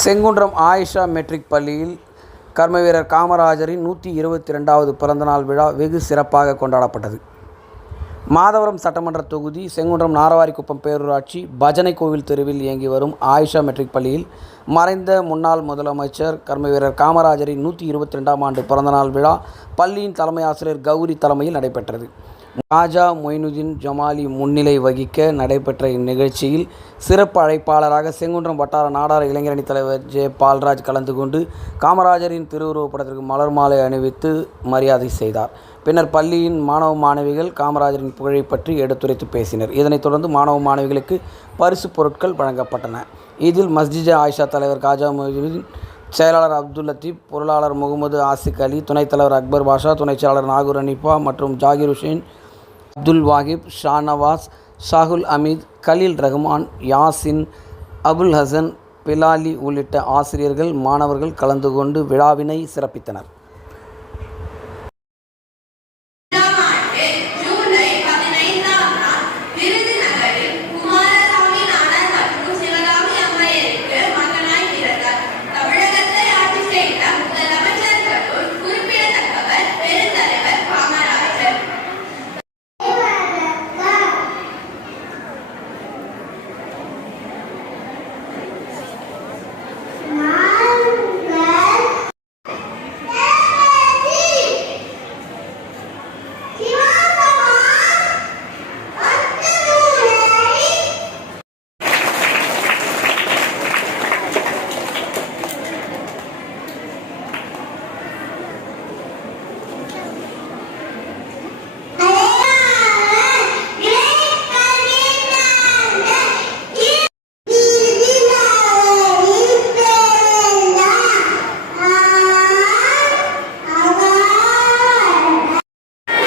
Sengundram Ayesha matric பள்ளியில் கர்மவீரர் காமராஜரின் நூற்றி இருபத்தி ரெண்டாவது பிறந்தநாள் விழா வெகு சிறப்பாக கொண்டாடப்பட்டது. மாதவரம் சட்டமன்ற தொகுதி செங்குன்றம் நாரவாரிக்குப்பம் பேரூராட்சி பஜனை கோவில் தெருவில் இயங்கி வரும் ஆயிஷா மெட்ரிக் பள்ளியில் மறைந்த முன்னாள் முதலமைச்சர் கர்மவீரர் காமராஜரின் நூற்றி இருபத்தி ரெண்டாம் ஆண்டு பிறந்தநாள் விழா பள்ளியின் தலைமை ஆசிரியர் கௌரி தலைமையில் நடைபெற்றது. ராஜா மொய்னுதீன் ஜமாலி முன்னிலை வகிக்க நடைபெற்ற இந்நிகழ்ச்சியில் சிறப்பு அழைப்பாளராக செங்குன்றம் வட்டார நாடார் இளைஞரணி தலைவர் ஜே பால்ராஜ் கலந்து கொண்டு காமராஜரின் திருவுருவப் படத்திற்கு மலர் மாலை அணிவித்து மரியாதை செய்தார். பின்னர் பள்ளியின் மாணவ மாணவிகள் காமராஜரின் புகழை பற்றி எடுத்துரைத்து பேசினர். இதனைத் தொடர்ந்து மாணவ மாணவிகளுக்கு பரிசு பொருட்கள் வழங்கப்பட்டன. இதில் மஸ்ஜித் ஆயிஷா தலைவர் காஜா மொய்னுதீன் செயலாளர் அப்துல் லத்தீப் பொருளாளர் முகமது ஆசிக் அலி துணைத் தலைவர் அக்பர் பாஷா துணைச் செயலாளர் நாகூர் அனிஃபா மற்றும் ஜாகிர் ஹுசேன் அப்துல் வாகிப் ஷானவாஸ் ஷாகுல் அமீத் கலீல் ரஹ்மான் யாசின் அபுல் ஹசன் பிலாலி உள்ளிட்ட ஆசிரியர்கள் மாணவர்கள் கலந்து கொண்டு விழாவினை சிறப்பித்தனர்.